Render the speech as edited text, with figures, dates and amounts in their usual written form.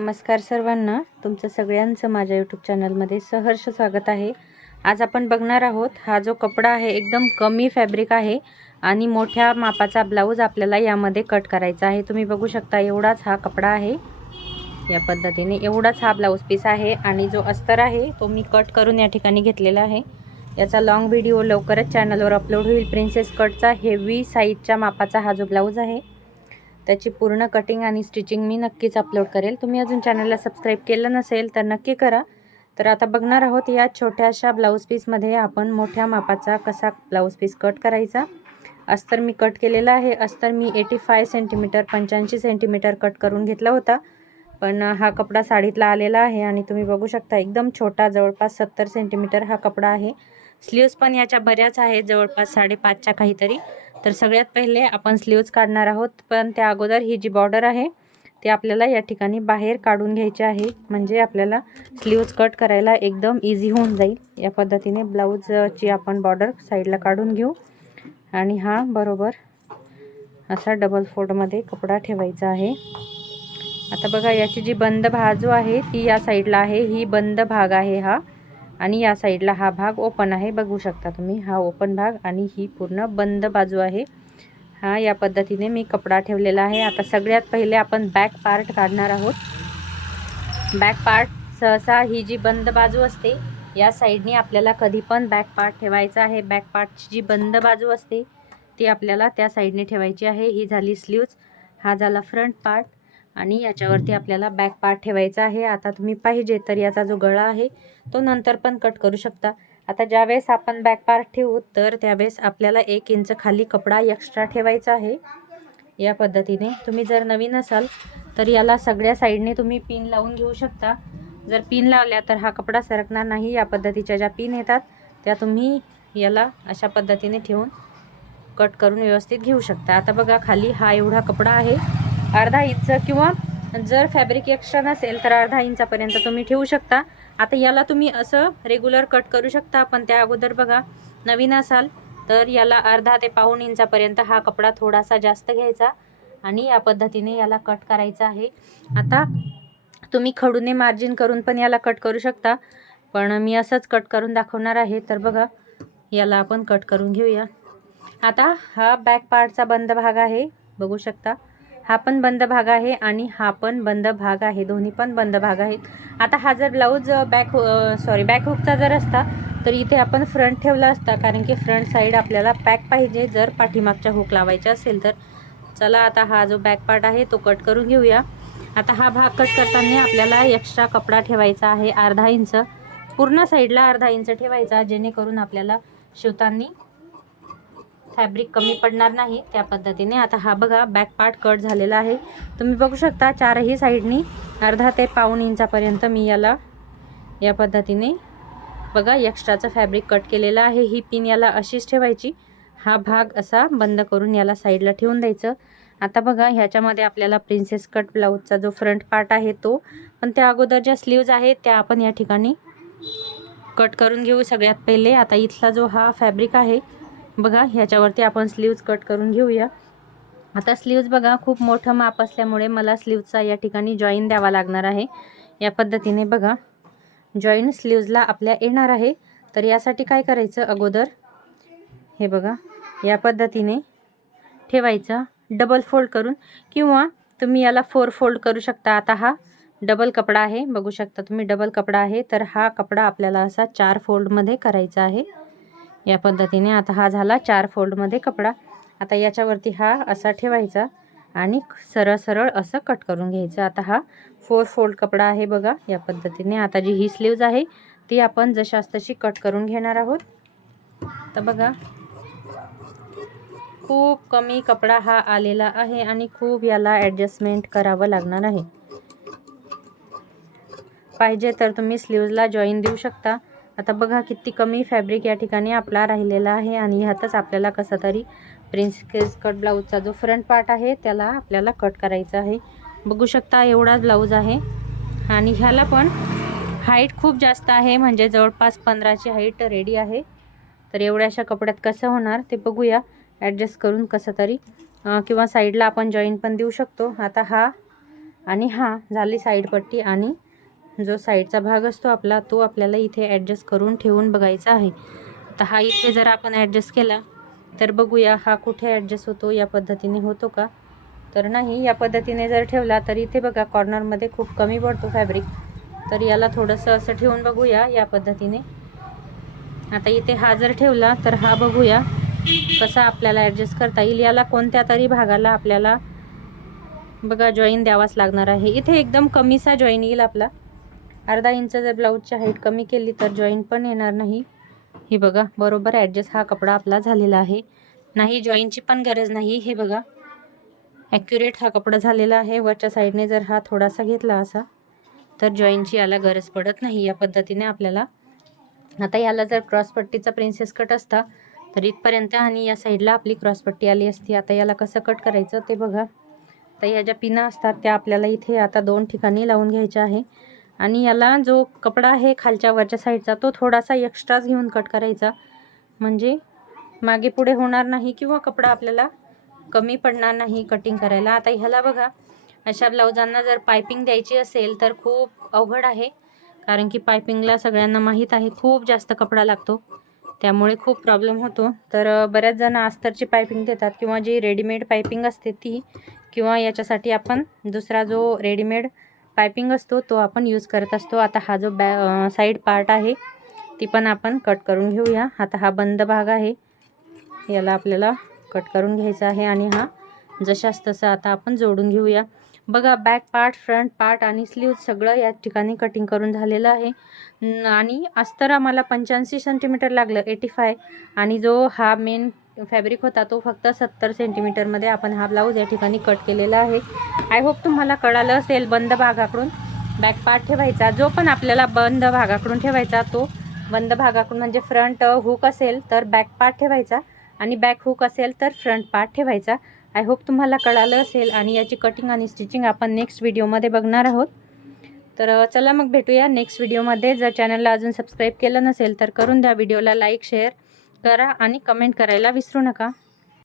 नमस्कार सर्वांना, तुमचं सगळ्यांचं माझ्या यूट्यूब चॅनलमध्ये सहर्ष स्वागत आहे। आज आपण बघणार आहोत हा जो कपडा आहे एकदम कमी फॅब्रिक आहे आणि मोठ्या मापाचा ब्लाऊज आपल्याला यामध्ये कट करायचा आहे। तुम्ही बघू शकता एवढाच हा कपडा आहे, या पद्धतीने एवढाच हा ब्लाऊज पीस आहे आणि जो अस्तर आहे तो मी कट करून या ठिकाणी घेतलेला आहे। याचा लॉंग व्हिडिओ लवकरच चॅनलवर अपलोड होईल। प्रिन्सेस कटचा हेवी साईजच्या मापाचा हा जो ब्लाऊज आहे त्याची पूर्ण कटिंग आणि स्टिचिंग मी नक्कीच अपलोड करेल। तुम्ही अजून चॅनलला सबस्क्राइब केलं नसेल तर नक्की करा। तर आता बघणार आहोत या छोट्याशा ब्लाऊज पीसमध्ये आपण मोठ्या मापाचा कसा ब्लाऊज पीस कट करायचा। अस्तर मी कट केलेला आहे। अस्तर मी 85 सेंटीमीटर 85 सेंटीमीटर कट करून घेतला होता, पण हा कपडा साडीतला आलेला आहे आणि तुम्ही बघू शकता एकदम छोटा, जवळपास 70 सेंटीमीटर हा कपडा आहे। स्लीव्स पण याच्या बऱ्याच आहेत, जवळपास 5.5च्या काहीतरी। तर सगळ्यात पहिले आपण स्लीव्स काढणार आहोत, पण त्या अगोदर ही जी बॉर्डर आहे ती आपल्याला या ठिकाणी बाहेर काढून घ्यायची आहे, म्हणजे आपल्याला स्लीव्स कट करायला एकदम इझी होऊन जाईल। या पद्धतीने ब्लाऊजची आपण बॉर्डर साईडला काढून घेऊ आणि हा बरोबर असा डबल फोल्डमध्ये कपडा ठेवायचा आहे। आता बघा याची जी बंद बाजू आहे ती या साईडला आहे, ही बंद भाग आहे हा, आणि या साईडला हा भाग ओपन आहे। बघू शकता तुम्ही हा ओपन भाग आणि ही पूर्ण बंद बाजू आहे। हा या पद्धतीने मी कपडा ठेवलेला आहे। आता सगळ्यात पहिले आपण बॅक पार्ट काढणार आहोत। बॅक पार्ट सहसा ही जी बंद बाजू असते या साईडने आपल्याला कधी पण बॅक पार्ट ठेवायचा आहे। बॅक पार्टची जी बंद बाजू असते ती आपल्याला त्या साईडने ठेवायची आहे। ही झाली स्लीव्स, हा झाला फ्रंट पार्ट आणि याच्यावरती आपल्याला बॅक पार्ट ठेवायचा आहे। आता तुम्ही पाहिजे तर याचा जो गळा आहे तो नंतर पण कट करू शकता। आता ज्यावेळेस आपण बॅक पार्ट ठेवू तर त्यावेळेस आपल्याला 1 इंच खाली कपडा एक्स्ट्रा ठेवायचा आहे। या पद्धतीने तुम्ही जर नवीन असाल तर याला सगळ्या साईडने तुम्ही पिन लावून घेऊ शकता। जर पिन लावल्या तर हा कपडा सरकणार नाही। या पद्धतीच्या ज्या पिन येतात त्या तुम्ही याला अशा पद्धतीने ठेवून कट करून व्यवस्थित घेऊ शकता। आता बघा खाली हा एवढा कपडा आहे, अर्धा इंच, किंवा जर फॅब्रिक एक्स्ट्रा नसेल तर अर्धा इंचापर्यंत तुम्ही ठेवू शकता। आता याला तुम्ही असं रेग्युलर कट करू शकता, पण त्या अगोदर बघा नवीन असाल तर याला अर्धा ते पाऊण इंचापर्यंत हा कपडा थोडासा जास्त घ्यायचा आणि या पद्धतीने याला कट करायचा आहे। आता तुम्ही खडूने मार्जिन करून पण याला कट करू शकता, पण मी असंच कट करून दाखवणार आहे। तर बघा याला आपण कट करून घेऊया। आता हा बॅक पार्टचा बंद भाग आहे, बघू शकता हा पण बंद भाग आहे आणि हा पण बंद भाग आहे, दोन्ही पण बंद भाग आहेत। आता हा जर ब्लाऊज बॅक हुकचा जर असता तर इथे आपण फ्रंट ठेवला असता, कारण की फ्रंट साईड आपल्याला पॅक पाहिजे जर पाठीमागच्या हुक लावायचा असेल तर। चला आता हा जो बॅक पार्ट आहे तो कट करून घेऊया। आता हा भाग कट करताना आपल्याला एक्स्ट्रा कपडा ठेवायचा आहे अर्धा इंच, पूर्ण साईडला अर्धा इंच ठेवायचा, जेणेकरून आपल्याला शिवताना फॅब्रिक कमी पडणार नाही। त्या पद्धतीने आता हा बघा बॅक पार्ट कट झालेला आहे। तुम्ही बघू शकता चारही साईडनी अर्धा ते पाऊण इंचापर्यंत मी याला या पद्धतीने बघा एक्स्ट्राचं फॅब्रिक कट केलेलं आहे। ही पिन याला अशीच ठेवायची, हा भाग असा बंद करून याला साईडला ठेवून द्यायचं। आता बघा ह्याच्यामध्ये आपल्याला प्रिन्सेस कट ब्लाऊजचा जो फ्रंट पार्ट आहे तो, पण त्या अगोदर ज्या स्लीव्ज आहेत त्या आपण या ठिकाणी कट करून घेऊ सगळ्यात पहिले। आता इथला जो हा फॅब्रिक आहे बघा ह्याच्यावरती आपण स्लीव्ज कट करून घेऊया। आता स्लीव्ज बघा खूप मोठं माप असल्यामुळे मला स्लीव्जचा या ठिकाणी जॉईन द्यावा लागणार आहे। या पद्धतीने बघा जॉईन स्लीव्जला आपल्या येणार आहे। तर यासाठी काय करायचं, अगोदर हे बघा या पद्धतीने ठेवायचं डबल फोल्ड करून, किंवा तुम्ही याला 4 फोल्ड करू शकता। आता हा डबल कपडा आहे, बघू शकता तुम्ही डबल कपडा आहे, तर हा कपडा आपल्याला असा 4 फोल्डमध्ये करायचा आहे। या पद्धतीने आता हा झाला 4 फोल्डमध्ये कपडा। आता याच्यावरती हा असा ठेवायचा आणि सरळ सरळ असं कट करून घ्यायचं। आता हा 4 फोल्ड कपडा आहे बघा या पद्धतीने। आता जी ही स्लीव्ज आहे ती आपण जशास तशी कट करून घेणार आहोत। तर बघा खूप कमी कपडा हा आलेला आहे आणि खूप याला ॲडजस्टमेंट करावं लागणार आहे। पाहिजे तर तुम्ही स्लीव्जला जॉईन देऊ शकता। आता बघा किती कमी फॅब्रिक या ठिकाणी आपला राहिलेला आहे आणि ह्यातच आपल्याला कसा तरी प्रिन्सेस कट ब्लाऊजचा जो फ्रंट पार्ट आहे त्याला आपल्याला कट करायचा आहे। बघू शकता एवढा ब्लाऊज आहे आणि ह्याला पण हाईट खूप जास्त आहे, म्हणजे जवळपास 15ची हाईट रेडी आहे। तर एवढ्याशा कपड्यात कसं होणार ते बघूया ॲडजस्ट करून कसं तरी, किंवा साईडला आपण जॉईन पण देऊ शकतो। आता हा आणि हा झाली साईड पट्टी आणि जो साईडचा भाग असतो आपला तो आपल्याला इथे ॲडजस्ट करून ठेवून बघायचा आहे. तर हा इथे जर आपण ॲडजस्ट केला तर बघूया हा कुठे ॲडजस्ट होतो, या पद्धतीने होतो का. तर नाही, या पद्धतीने जर ठेवला तर इथे बघा कॉर्नरमध्ये खूप कमी पडतो फॅब्रिक. तर याला थोडंसं असं ठेवून बघूया या पद्धतीने. आता इथे हा जर ठेवला तर हा बघूया कसा आपल्याला ॲडजस्ट करता येईल. याला कोणत्या तरी भागाला आपल्याला बघा जॉईन द्यावाच लागणार आहे. इथे एकदम कमीसा जॉईन येईल आपला. अर्धा इंच जर ब्लाऊजची हाईट कमी केली तर जॉईन पण येणार नाही. हे बघा बरोबर ॲडजस्ट हा कपडा आपला झालेला आहे. नाही जॉईनची पण गरज नाही. हे बघा ॲक्युरेट हा कपडा झालेला आहे. वरच्या साईडने जर हा थोडासा घेतला असा तर जॉईनची याला गरज पडत नाही. या पद्धतीने आपल्याला आता याला जर क्रॉसपट्टीचा प्रिन्सेस कट असता तर इथपर्यंत आणि या साईडला आपली क्रॉसपट्टी आली असती. आता याला कसं कट करायचं ते बघा. तर या ज्या पिना असतात त्या आपल्याला इथे आता 2 ठिकाणी लावून घ्यायच्या आहे आणि याला जो कपडा आहे खालच्या वरच्या साईडचा तो थोडासा एक्स्ट्राच घेऊन कट करायचा, म्हणजे मागे पुढे होणार नाही किंवा कपडा आपल्याला कमी पडणार नाही कटिंग करायला. आता ह्याला बघा अशा ब्लाउजांना जर पायपिंग द्यायची असेल तर खूप अवघड आहे, कारण की पायपिंगला सगळ्यांना माहीत आहे खूप जास्त कपडा लागतो, त्यामुळे खूप प्रॉब्लेम होतो. तर बऱ्याच जण अस्तरची पायपिंग देतात किंवा जी रेडीमेड पायपिंग असते ती, किंवा याच्यासाठी आपण दुसरा जो रेडीमेड पायपिंग असतो तो आपण यूज करत असतो. आता हा जो साईड पार्ट आहे ती पण आपण कट करून घेऊया. आता हा बंद भाग आहे याला आपल्याला कट करून घ्यायचा आहे आणि हा जशास तसं आता आपण जोडून घेऊया. बघा बॅक पार्ट, फ्रंट पार्ट आणि स्लीव सगळं या ठिकाणी कटिंग करून झालेलं आहे. आणि अस्तर आम्हाला 85 सेंटीमीटर लागलं, 85. आणि जो हा मेन फॅब्रिक होता तो फक्त 70 सेंटीमीटरमध्ये आपण हा ब्लाऊज या ठिकाणी कट केलेला आहे. आय होप तुम्हाला कळालं असेल. बंद भागाकडून बॅक पार्ट ठेवायचा, जो पण आपल्याला बंद भागाकडून ठेवायचा तो बंद भागाकडून, म्हणजे फ्रंट हुक असेल तर बॅक पार्ट ठेवायचा आणि बॅक हुक असेल तर फ्रंट पार्ट ठेवायचा. आय होप तुम्हाला कळालं असेल आणि याची कटिंग आणि स्टिचिंग आपण नेक्स्ट व्हिडिओमध्ये बघणार आहोत. तर चला मग भेटूया नेक्स्ट व्हिडिओमध्ये. जर चॅनलला अजून सबस्क्राईब केलं नसेल तर करून द्या. व्हिडिओला लाईक शेअर करा आणि कमेंट करायला विसरू नका.